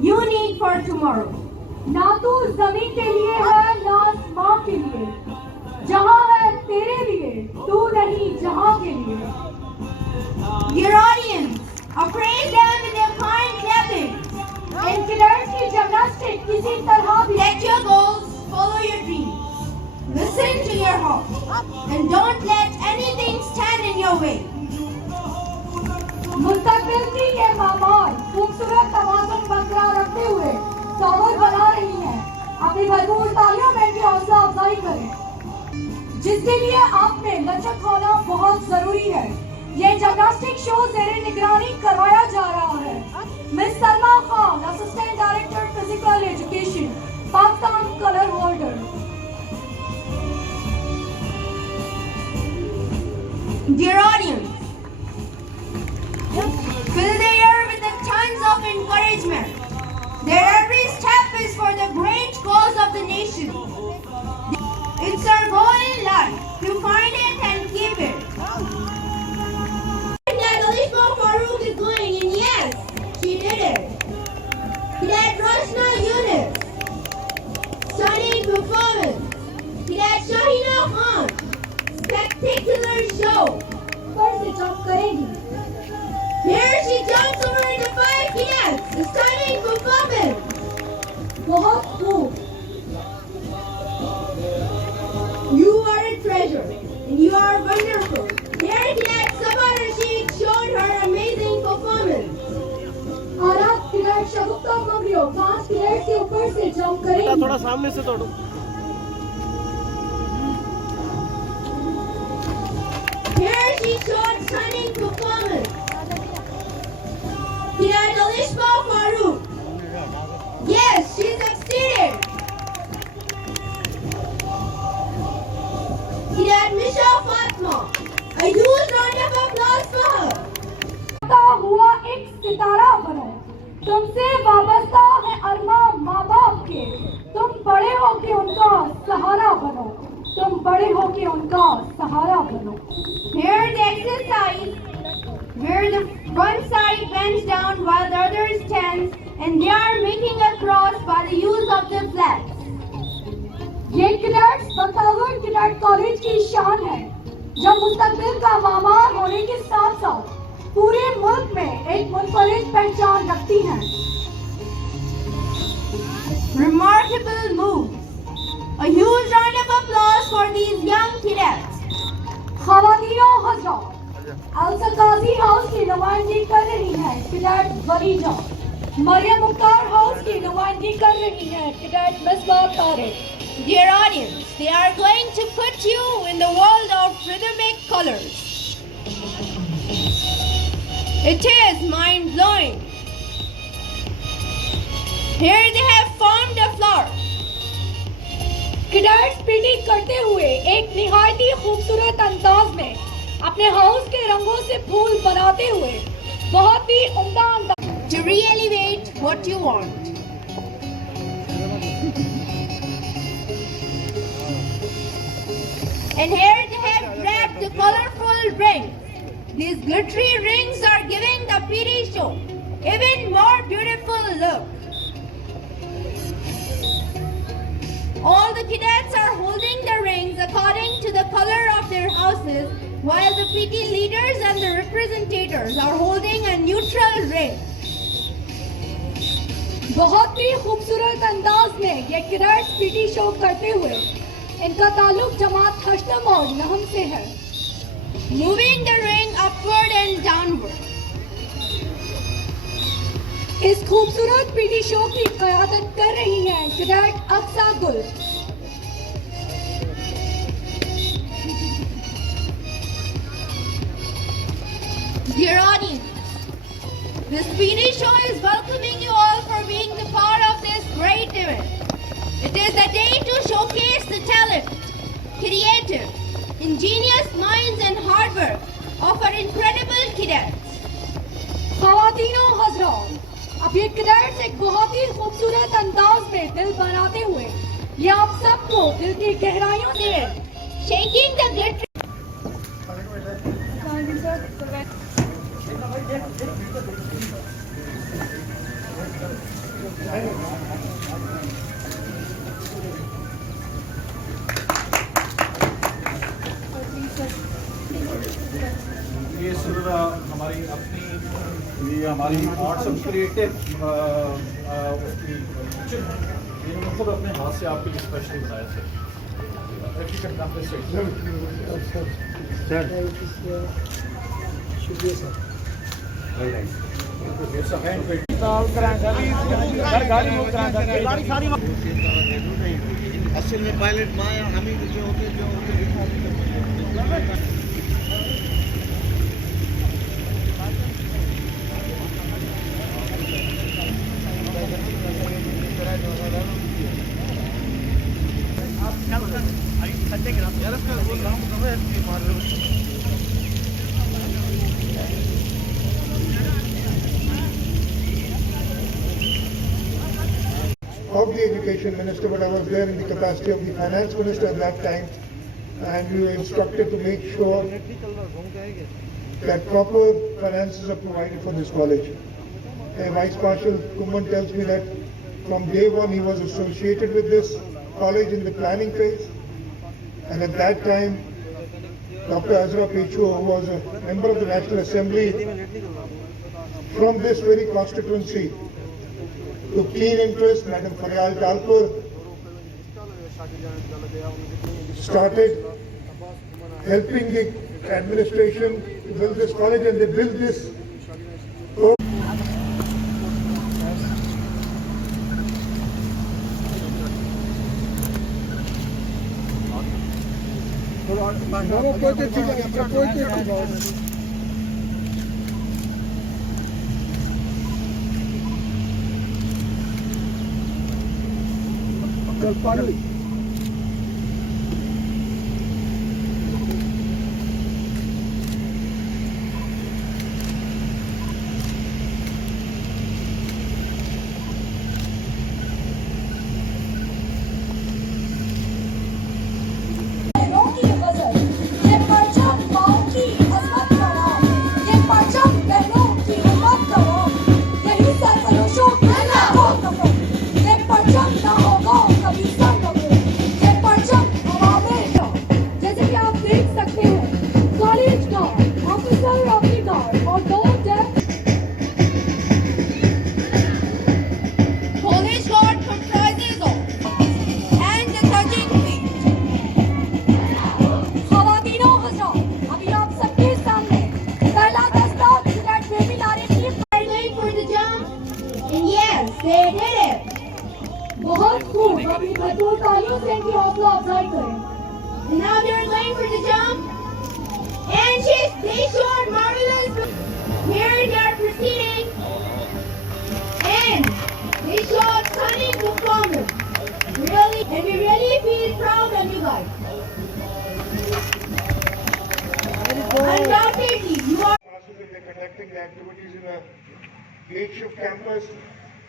you need for tomorrow. ना तू जमीन के लिए है ना आसमां के लिए, जहां है तेरे लिए, तू नहीं जहां के लिए. Dear audience, appraise them in their kind clapping. इन खिलाड़ियों की जिम्नास्टिक किसी तरह भी. Set your goals, follow your dreams. Listen to your heart and don't let anything stand in your way. मुस्तकबिल की ये मामार खूबसूरत तवाज़ुन बरकरार रखते हुए सौवर बना रही हैं. अपनी भरपूर तालियों में भी हौसला अफजाई करें, जिसके लिए आप में लचक होना बहुत जरूरी है. ये जिम्नास्टिक शो ज़ेरे निगरानी करवाया जा रहा है. Miss Salma Khan, assistant director physical education, Pakistan colour holder. Dear audience, fill the air with the tons of encouragement. Their every step is for the great cause of the nation. It's our goal in life to find it and keep it. That Alishma Farouk is going, and yes, she did it. That Rosna Yunus, stunning performance. That Shahina Khan, spectacular show. पर से jump करेगी. Here she jumps over the 5 cadets. A stunning performance. बहुत खूब. You are a treasure and you are wonderful. Here cadet Sabah Rashid showed her amazing performance. और अब खिलाड़ी शगुफ्ता मगरियो 5 खिलाड़ी के ऊपर से जंप करेगी. थोड़ा सामने से तोड़ो. Here she showed stunning performance. Cadet Alishma Farouk. Yes, she succeeded. Cadet Misha Fatma. A huge round of applause for her. हुआ एक सितारा बनो. तुमसे वाबस्ता है अरमा माँ बाप के. तुम बड़े हो के उनका सहारा बनो. तुम बड़े हो के उनका सहारा बनो. Here the exercise where the one side bends down while the other stands and they are making a cross by the use of the flags. ये कैडेट्स बकावुर कैडेट कॉलेज की शान है, जो मुस्तकबिल का मामार होने के साथ साथ पूरे मुल्क में एक मुनफरिद पहचान रखती हैं. Remarkable moves. A huge round of applause for these young cadets. ख़वातीनों Hazrat, अल-सकाज़ी house की नुमाइंदगी कर रही है कैडेट वरीजा. मरियम मुख्तार हाउस की नुमाइंदगी कर रही है cadet Misbah Tariq. Dear audience, they are going to put you in the world of rhythmic colors. It is mind-blowing. Here they have formed a flower. Cadets PT करते हुए एक निहायती खूबसूरत अंदाज में अपने हाउस के रंगों से फूल बनाते हुए बहुत ही उम्दा अंदाज. To re-elevate what you want. And here they have wrapped the colorful rings. These glittery rings are giving the PD show even more beautiful look. All the cadets are holding the rings according to the color of their houses, while the PT leaders and the representatives are holding a neutral ring. बहुत ही खूबसूरत अंदाज में ये cadets PT show करते हुए इनका ताल्लुक जमात खशनम और नहम से है. Moving the ring upward and downward. इस खूबसूरत पीटी शो की क़यादत कर रही हैं कैडेट अक्सा गुल. Dear audience, this PD show is welcoming you all for being the part of this great event. It is a day to showcase the talent, creative, ingenious minds and hard work of our incredible cadets. ख़वातीनों हज़रात, अब ये cadets एक बहुत ही खूबसूरत अंदाज में दिल बनाते हुए ये आप सबको दिल की गहराइयों से shaking the glitter. ये सर हमारी अपनी ये हमारी आर्ट्स एंड क्रिएटिव उसकी इन्होंने खुद अपने हाथ से आपके लिए स्पेशली बनाया sir. If you can come this way, sir. शुक्रिया सर। It's a handmade. असल में पायलट माया हम ही जो होते of the Education Minister, but I was there in the capacity of the Finance Minister at that time, and we were instructed to make sure that proper finances are provided for this college. Vice Marshal Kumman tells me that from day one he was associated with this college in the planning phase, and at that time Dr. Azra Pechua, who was a member of the National Assembly from this very constituency, to keen interest, Madam Faryal Talpur started helping the administration to build this college, and they built this. बहनों की गजल, ये परचम माओ की अजमत का नाम, ये परचम बहनों की हिम्मत का नाम, यही सरफरोशों की नफरत, ये परचम ना होगा कभी सर लगे, ये परचम हमारे का। जैसे कि आप देख सकते हैं, कॉलेज का ऑफिसर ऑफिसर और दो desk College Guard comprises of and the 13th feet. खवातीनों हजरात, अभी आप सबके सामने पहला दस्ता कैडेट बेबी लारे की Are going for the jump? And yes, they did it. बहुत खूब, अपनी भरपूर तालियों से इनकी हौसला अफजाई करें। And now they're going for the jump. And they showed marvelous. Here they are proceeding. And they showed stunning performance. Really, and we really feel proud of you guys. Undoubtedly, you are. Classes, and they're conducting the activities in a makeshift campus.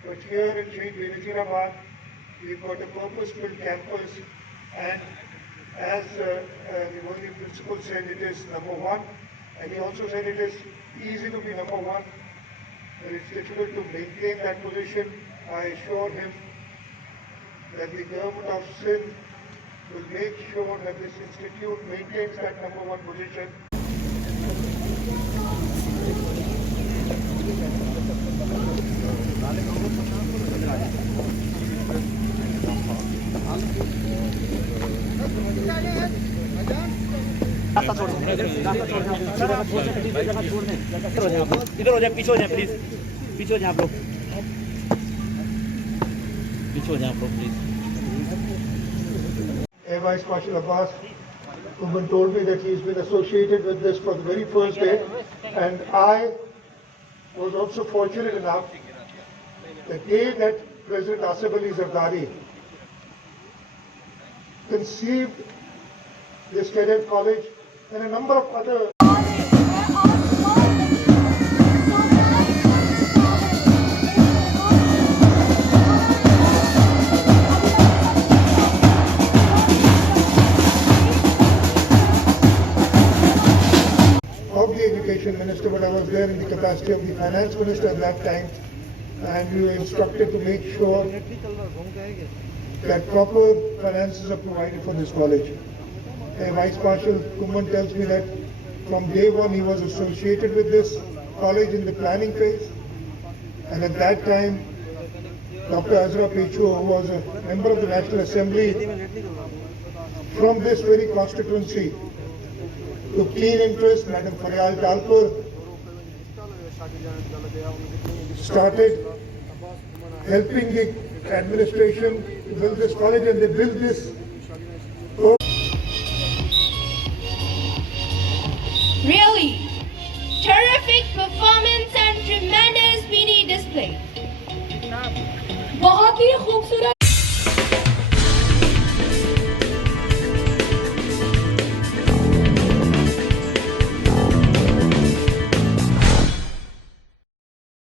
But here in Shahid Benazirabad, we've got a purpose-built campus, and as the worthy principal said, it is number one, and he also said it is easy to be number one, but it's difficult to maintain that position. I assure him that the government of Sindh will make sure that this institute maintains that number one position. इधर हो जाए, पीछे हो जाए please, पीछे हो जाए आप लोग, पीछे हो जाए आप लोग please. Air Vice Marshal Abbas, who told me that he's been associated with this for the very first day, and I was also fortunate enough, the day that President Asif Ali Zardari conceived this cadet college and a number of other of the Education Minister, but I was there in the capacity of the Finance Minister at that time, and we were instructed to make sure that proper finances are provided for this college. Vice Marshal Kumman tells me that from day one he was associated with this college in the planning phase, and at that time Dr. Azra Pechu, who was a member of the National Assembly from this very constituency, took keen interest. Madam Faryal Talpur started helping the administration to build this college, and they built this. Really, terrific performance and tremendous PD display. बहुत ही खूबसूरत